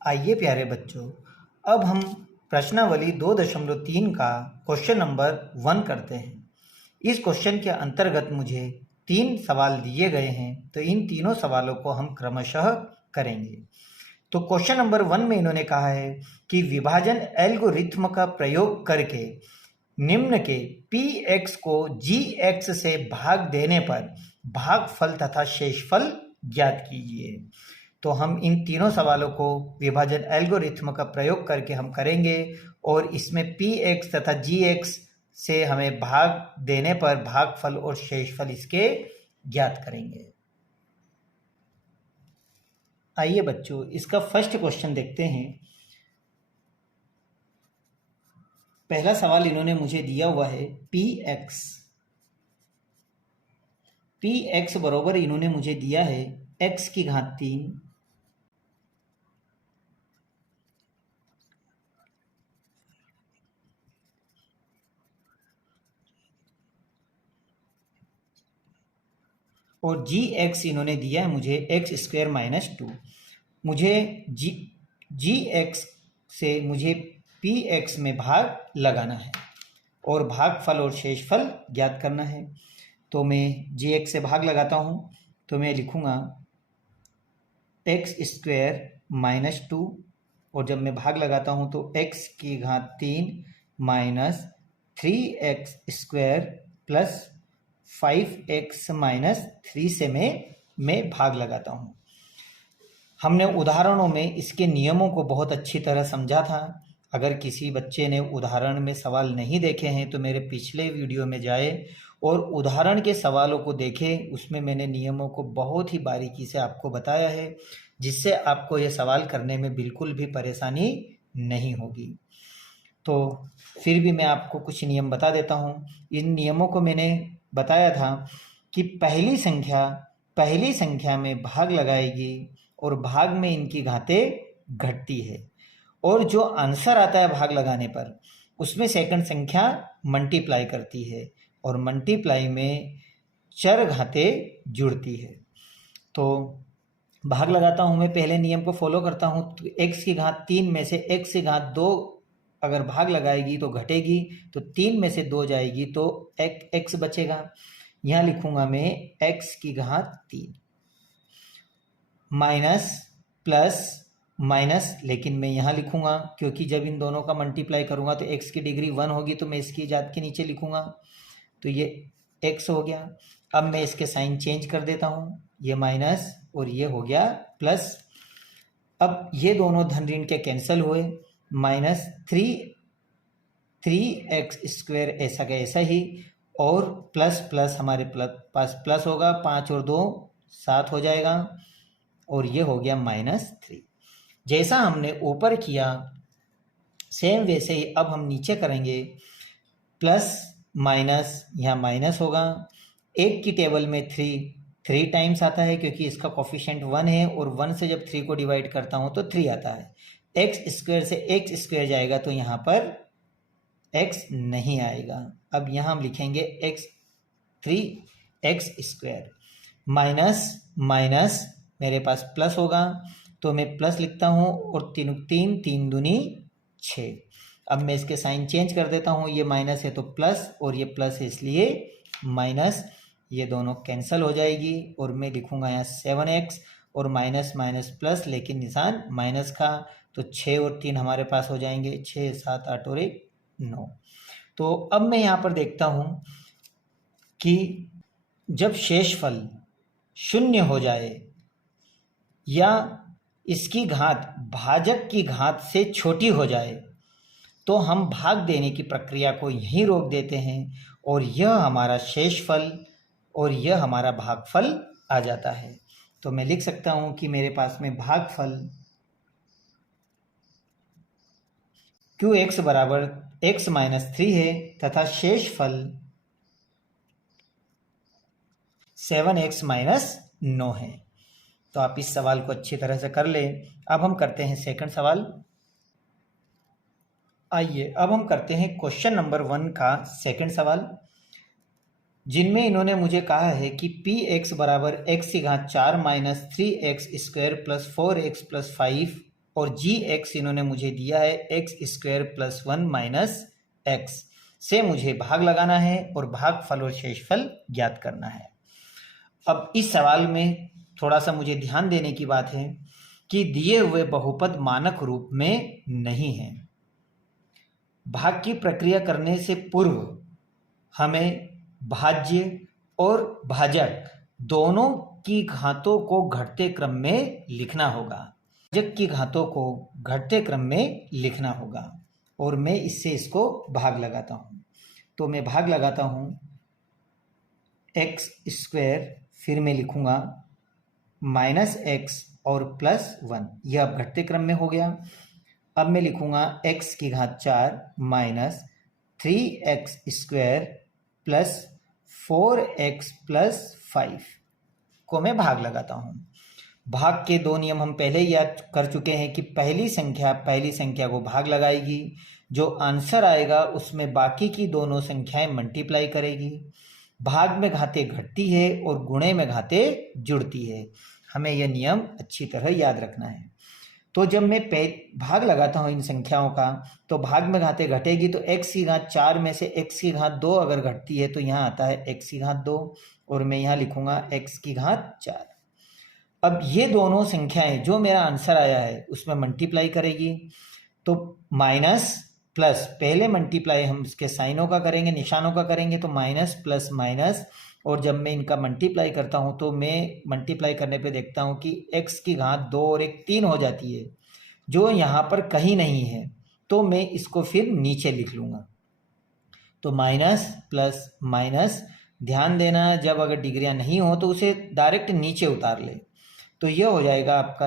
आइए प्यारे बच्चों, अब हम प्रश्नावली 2.3 का क्वेश्चन नंबर 1 करते हैं। इस क्वेश्चन के अंतर्गत मुझे 3 सवाल दिए गए हैं, तो इन तीनों सवालों को हम क्रमशः करेंगे। तो क्वेश्चन नंबर 1 में इन्होंने कहा है कि विभाजन एल्गोरिथ्म का प्रयोग करके निम्न के px को gx से भाग देने पर भागफल तथा शेषफल ज्ञात कीजिए। तो हम इन तीनों सवालों को विभाजन एल्गोरिथ्म का प्रयोग करके हम करेंगे और इसमें px तथा gx से हमें भाग देने पर भागफल और शेषफल इसके ज्ञात करेंगे। आइए बच्चों, इसका फर्स्ट क्वेश्चन देखते हैं। पहला सवाल इन्होंने मुझे दिया हुआ है px बराबर इन्होंने मुझे दिया है x की घात 3 और gx इन्होंने दिया है मुझे x स्क्वायर माइनस 2। मुझे gx से मुझे px में भाग लगाना है और भागफल और शेषफल ज्ञात करना है। तो मैं gx से भाग लगाता हूँ, तो मैं लिखूँगा x स्क्वायर माइनस 2 और जब मैं भाग लगाता हूँ तो x की घात 3 minus 3x square plus 5x minus 3 से मैं भाग लगाता हूँ। हमने उदाहरणों में इसके नियमों को बहुत अच्छी तरह समझा था। अगर किसी बच्चे ने उदाहरण में सवाल नहीं देखे हैं तो मेरे पिछले वीडियो में जाए और उदाहरण के सवालों को देखें। उसमें मैंने नियमों को बहुत ही बारीकी से आपको बताया है, जिससे आपको ये सवाल करने में बिल्कुल भी परेशानी नहीं होगी। तो फिर भी मैं आपको कुछ नियम बता देता हूँ। इन नियमों को मैंने बताया था कि पहली संख्या में भाग लगाएगी और भाग में इनकी घातें घटती है, और जो आंसर आता है भाग लगाने पर उसमें सेकंड संख्या मल्टीप्लाई करती है और मल्टीप्लाई में चर घातें जुड़ती है। तो भाग लगाता हूँ मैं, पहले नियम को फॉलो करता हूँ। तो x की घात 3 में से x की घात 2 अगर भाग लगाएगी तो घटेगी, तो 3 में से 2 जाएगी तो x बचेगा। यहाँ लिखूंगा मैं x की घात 3 माइनस प्लस माइनस, लेकिन मैं यहाँ लिखूंगा क्योंकि जब इन दोनों का मल्टीप्लाई करूंगा तो x की डिग्री 1 होगी, तो मैं इसकी जात के नीचे लिखूंगा। तो ये x हो गया। अब मैं इसके साइन चेंज कर देता हूँ, ये माइनस और ये हो गया प्लस। अब ये दोनों धन ऋण के कैंसिल हुए, माइनस 3x स्क्वायर ऐसा का ऐसा ही, और प्लस प्लस हमारे पास प्लस होगा, 5 और 2 7 हो जाएगा, और ये हो गया -3। जैसा हमने ऊपर किया सेम वैसे ही अब हम नीचे करेंगे। प्लस माइनस, यहाँ माइनस होगा। 1 की टेबल में 3 टाइम्स आता है क्योंकि इसका कोफिशिएंट 1 है, और 1 से जब 3 को डिवाइड करता हूँ तो 3 आता है। x स्क्वायर से x स्क्वायर जाएगा तो यहाँ पर x नहीं आएगा। अब यहाँ हम लिखेंगे 3x स्क्वायर माइनस माइनस मेरे पास प्लस होगा, तो मैं प्लस लिखता हूँ, और 3 दूनी 6। अब मैं इसके साइन चेंज कर देता हूँ, ये माइनस है तो प्लस और ये प्लस है इसलिए माइनस, ये दोनों कैंसिल हो जाएगी और मैं लिखूंगा यहाँ 7x और माइनस माइनस प्लस, लेकिन निशान माइनस का, तो 6 और 3 हमारे पास हो जाएंगे 6 7 8 और 1 9। तो अब मैं यहाँ पर देखता हूँ कि जब शेषफल 0 हो जाए या इसकी घात भाजक की घात से छोटी हो जाए तो हम भाग देने की प्रक्रिया को यहीं रोक देते हैं, और यह हमारा शेषफल और यह हमारा भागफल आ जाता है। तो मैं लिख सकता हूं कि मेरे पास में भागफल qx बराबर x माइनस 3 है तथा शेषफल 7x माइनस 9 है। तो आप इस सवाल को अच्छी तरह से कर लें। अब हम करते हैं सेकंड सवाल। आइए अब हम करते हैं क्वेश्चन नंबर 1 का सेकंड सवाल, जिनमें इन्होंने मुझे कहा है कि px बराबर x की घात 4 minus 3x square plus 4x plus 5 और जी एक्स इन्होंने मुझे दिया है x square plus 1 minus x से मुझे भाग लगाना है और भागफल और शेषफल ज्ञात करना है। अब इस सवाल में थोड़ा सा मुझे ध्यान देने की बात है कि दिए हुए बहुपद मानक रूप में नहीं है। भाग की प्रक्रिया करने से पूर्व हमें भाज्य और भाजक दोनों की घातों को घटते क्रम में लिखना होगा। भाजक की घातों को घटते क्रम में लिखना होगा और मैं इससे इसको भाग लगाता हूँ। तो मैं भाग लगाता हूँ एक्स स्क्वायर, फिर मैं लिखूँगा माइनस एक्स और प्लस 1, यह अब घटते क्रम में हो गया। अब मैं लिखूँगा एक्स की घात 4 minus 3x square plus 4x plus 5 को मैं भाग लगाता हूँ। भाग के दो नियम हम पहले ही याद कर चुके हैं कि पहली संख्या को भाग लगाएगी, जो आंसर आएगा उसमें बाकी की दोनों संख्याएं मल्टीप्लाई करेगी। भाग में घातें घटती है और गुणे में घातें जुड़ती है। हमें यह नियम अच्छी तरह याद रखना है। तो जब मैं भाग लगाता हूँ इन संख्याओं का, तो भाग में घातें घटेगी तो x की घात 4 में से x की घात 2 अगर घटती है तो यहाँ आता है x की घात 2 और मैं यहाँ लिखूंगा x की घात 4। अब ये दोनों संख्याएं जो मेरा आंसर आया है उसमें मल्टीप्लाई करेगी। तो माइनस प्लस, पहले मल्टीप्लाई हम इसके साइनों का करेंगे, निशानों का करेंगे, तो माइनस प्लस माइनस, और जब मैं इनका मल्टीप्लाई करता हूं तो मैं मल्टीप्लाई करने पे देखता हूं कि x की घात 2 और 1 3 हो जाती है, जो यहाँ पर कहीं नहीं है, तो मैं इसको फिर नीचे लिख लूँगा। तो माइनस प्लस माइनस, ध्यान देना जब अगर डिग्रियां नहीं हो तो उसे डायरेक्ट नीचे उतार ले। तो यह हो जाएगा आपका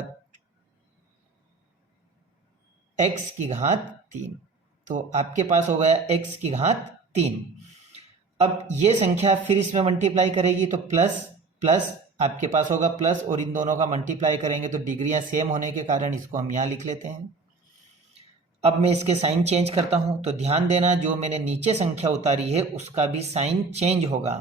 x की घात 3। तो आपके पास हो गया x की घात 3। अब ये संख्या फिर इसमें मल्टीप्लाई करेगी तो प्लस प्लस आपके पास होगा प्लस, और इन दोनों का मल्टीप्लाई करेंगे तो डिग्रियां सेम होने के कारण इसको हम यहाँ लिख लेते हैं। अब मैं इसके साइन चेंज करता हूं, तो ध्यान देना जो मैंने नीचे संख्या उतारी है उसका भी साइन चेंज होगा।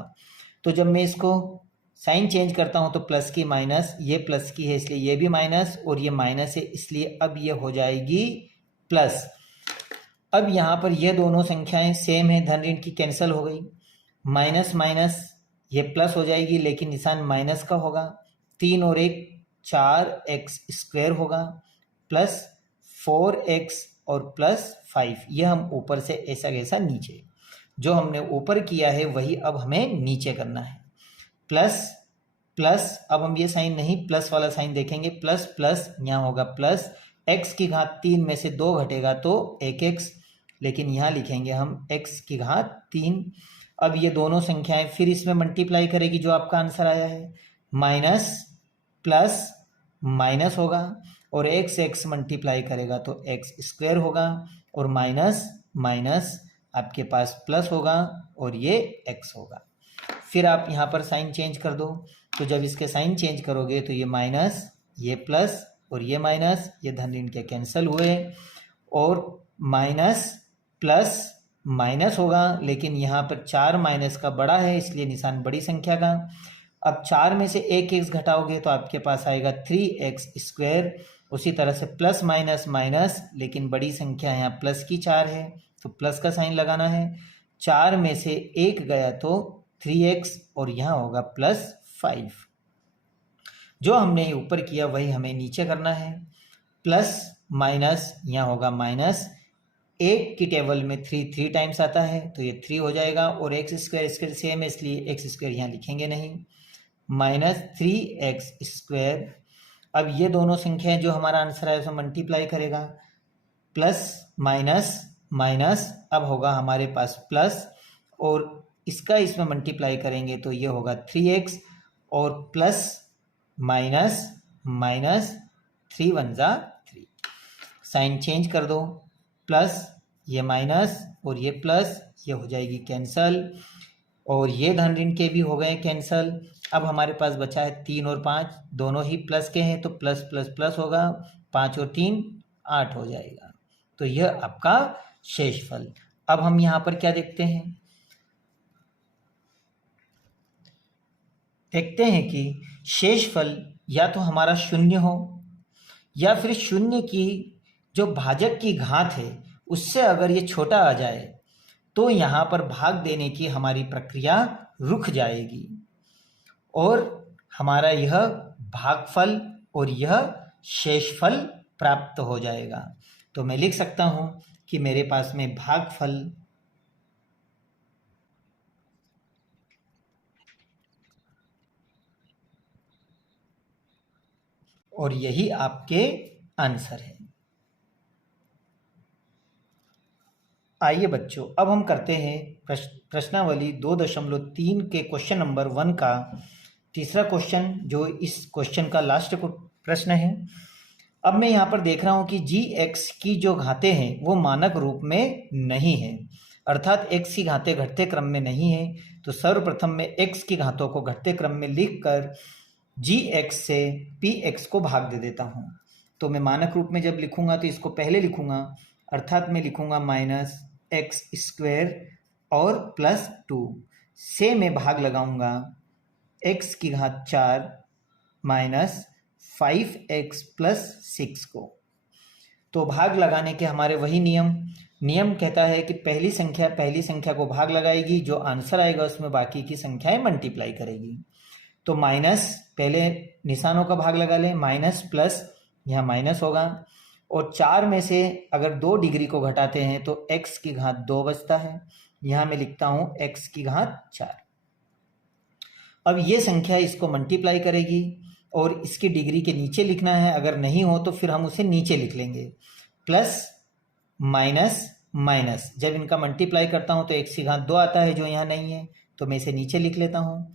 तो जब मैं इसको साइन चेंज करता हूं तो प्लस की माइनस, ये प्लस की है इसलिए ये भी माइनस, और ये माइनस है इसलिए अब ये हो जाएगी प्लस। अब यहाँ पर ये दोनों संख्याएं सेम है, धन ऋण की कैंसिल हो गई, माइनस माइनस ये प्लस हो जाएगी लेकिन निशान माइनस का होगा। 3 और 1 4x स्क्वायर होगा प्लस 4x और प्लस 5, यह हम ऊपर से ऐसा कैसा नीचे, जो हमने ऊपर किया है वही अब हमें नीचे करना है। प्लस प्लस, अब हम ये साइन नहीं प्लस वाला साइन देखेंगे, प्लस प्लस यहाँ होगा प्लस, x की घात 3 में से 2 घटेगा तो 1x, लेकिन यहाँ लिखेंगे हम x की घात 3। अब ये दोनों संख्याएं फिर इसमें मल्टीप्लाई करेगी, जो आपका आंसर आया है, माइनस प्लस माइनस होगा और x मल्टीप्लाई करेगा तो x स्क्वायर होगा, और माइनस माइनस आपके पास प्लस होगा और ये x होगा। फिर आप यहाँ पर साइन चेंज कर दो, तो जब इसके साइन चेंज करोगे तो ये माइनस ये प्लस और ये माइनस, ये धन ऋण के कैंसिल हुए, और माइनस प्लस माइनस होगा, लेकिन यहाँ पर 4 माइनस का बड़ा है इसलिए निशान बड़ी संख्या का। अब 4 में से 1x घटाओगे तो आपके पास आएगा 3x स्क्वायर। उसी तरह से प्लस माइनस माइनस, लेकिन बड़ी संख्या यहाँ प्लस की 4 है तो प्लस का साइन लगाना है। 4 में से 1 गया तो 3x और यहाँ होगा प्लस 5। जो हमने ऊपर किया वही हमें नीचे करना है। प्लस माइनस यहाँ होगा माइनस, 1 की टेबल में 3 टाइम्स आता है तो ये 3 हो जाएगा, और x स्क्वायर इसके सेम है इसलिए x स्क्वायर यहाँ लिखेंगे नहीं, माइनस 3x स्क्वायर। अब ये दोनों संख्याएं जो हमारा आंसर है उसमें मल्टीप्लाई करेगा, प्लस माइनस माइनस, अब होगा हमारे पास प्लस, और इसका इसमें मल्टीप्लाई करेंगे तो ये होगा 3x, और प्लस माइनस माइनस 3 1 जा 3, साइन चेंज कर दो, प्लस ये माइनस और ये प्लस, ये हो जाएगी कैंसल, और ये धन ऋण के भी हो गए कैंसल। अब हमारे पास बचा है 3 और 5, दोनों ही प्लस के हैं तो प्लस प्लस प्लस होगा, 5 और 3 8 हो जाएगा। तो यह आपका शेषफल। अब हम यहाँ पर क्या देखते हैं, देखते हैं कि शेषफल या तो हमारा शून्य हो या फिर शून्य की जो भाजक की घात है उससे अगर ये छोटा आ जाए तो यहाँ पर भाग देने की हमारी प्रक्रिया रुक जाएगी और हमारा यह भागफल और यह शेषफल प्राप्त हो जाएगा। तो मैं लिख सकता हूँ कि मेरे पास में भागफल और यही आपके आंसर है। आइए बच्चों, अब हम करते हैं प्रश्नावली 2.3 के क्वेश्चन नंबर 1 का तीसरा क्वेश्चन, जो इस क्वेश्चन का लास्ट प्रश्न है। अब मैं यहाँ पर देख रहा हूँ कि gx की जो घातें हैं वो मानक रूप में नहीं है, अर्थात x की घातें घटते क्रम में नहीं है। तो सर्वप्रथम मैं x की घातों को घटते क्रम में लिखकर gx से px को भाग दे देता हूँ। तो मैं मानक रूप में जब लिखूंगा तो इसको पहले लिखूंगा, अर्थात मैं लिखूंगा -x² और +2 से मैं भाग लगाऊंगा x की घात 4 -5x + 6 को। तो भाग लगाने के हमारे वही नियम कहता है कि पहली संख्या को भाग लगाएगी, जो आंसर आएगा उसमें बाकी की संख्याएं मल्टीप्लाई करेगी। तो माइनस, पहले निशानों का भाग लगा लें, माइनस प्लस, यहाँ माइनस होगा, और 4 में से अगर 2 डिग्री को घटाते हैं तो x की घात 2 बचता है। यहाँ मैं लिखता हूँ x की घात 4। अब ये संख्या इसको मल्टीप्लाई करेगी और इसकी डिग्री के नीचे लिखना है, अगर नहीं हो तो फिर हम उसे नीचे लिख लेंगे। प्लस माइनस माइनस, जब इनका मल्टीप्लाई करता हूँ तो x की घात 2 आता है, जो यहाँ नहीं है, तो मैं इसे नीचे लिख लेता हूँ।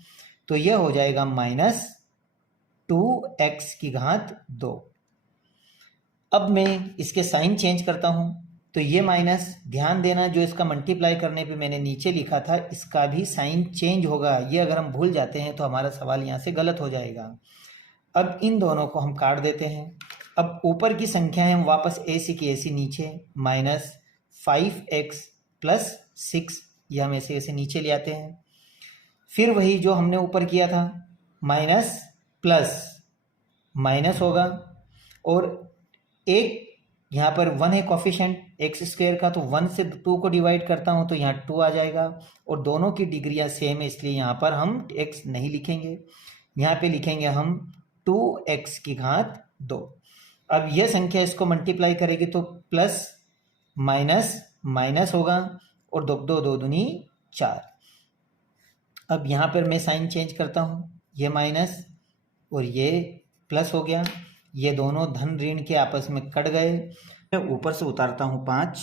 तो यह हो जाएगा -2x की घात 2। अब मैं इसके साइन चेंज करता हूँ, तो ये माइनस, ध्यान देना जो इसका मल्टीप्लाई करने पे मैंने नीचे लिखा था इसका भी साइन चेंज होगा। ये अगर हम भूल जाते हैं तो हमारा सवाल यहाँ से गलत हो जाएगा। अब इन दोनों को हम काट देते हैं। अब ऊपर की संख्याएं हम वापस ऐसी की ऐसी नीचे, -5x + 6, यह हम ऐसे नीचे ले आते हैं। फिर वही जो हमने ऊपर किया था, माइनस प्लस माइनस होगा, और एक यहाँ पर 1 है कोफिशिएंट x² का, तो 1 से 2 को डिवाइड करता हूँ तो यहाँ 2 आ जाएगा, और दोनों की डिग्रियाँ सेम है इसलिए यहाँ पर हम x नहीं लिखेंगे, यहाँ पे लिखेंगे हम 2x की घात 2। अब यह संख्या इसको मल्टीप्लाई करेगी तो प्लस माइनस माइनस होगा, और 2 2 दूनी 4। अब यहाँ पर मैं साइन चेंज करता हूँ, ये माइनस और ये प्लस हो गया, ये दोनों धन ऋण के आपस में कट गए। मैं ऊपर से उतारता हूँ 5,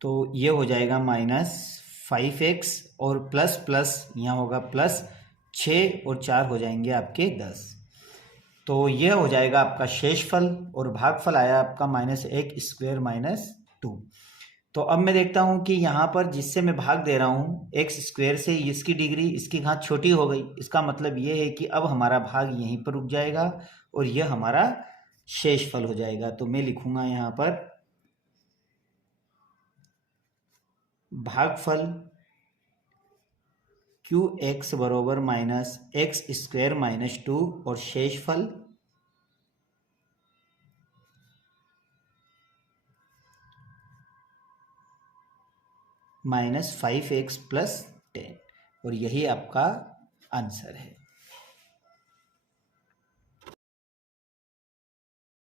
तो ये हो जाएगा -5x और प्लस प्लस यहाँ होगा प्लस 6 और 4 हो जाएंगे आपके 10। तो यह हो जाएगा आपका शेषफल, और भागफल आया आपका -x² - 2। तो अब मैं देखता हूँ कि यहाँ पर जिससे मैं भाग दे रहा हूँ x² से, इसकी डिग्री, इसकी घात छोटी हो गई। इसका मतलब ये है कि अब हमारा भाग यहीं पर रुक जाएगा और यह हमारा शेषफल हो जाएगा। तो मैं लिखूंगा यहाँ पर भागफल qx बराबर -x² - 2 और शेषफल -5x + 10, और यही आपका आंसर है।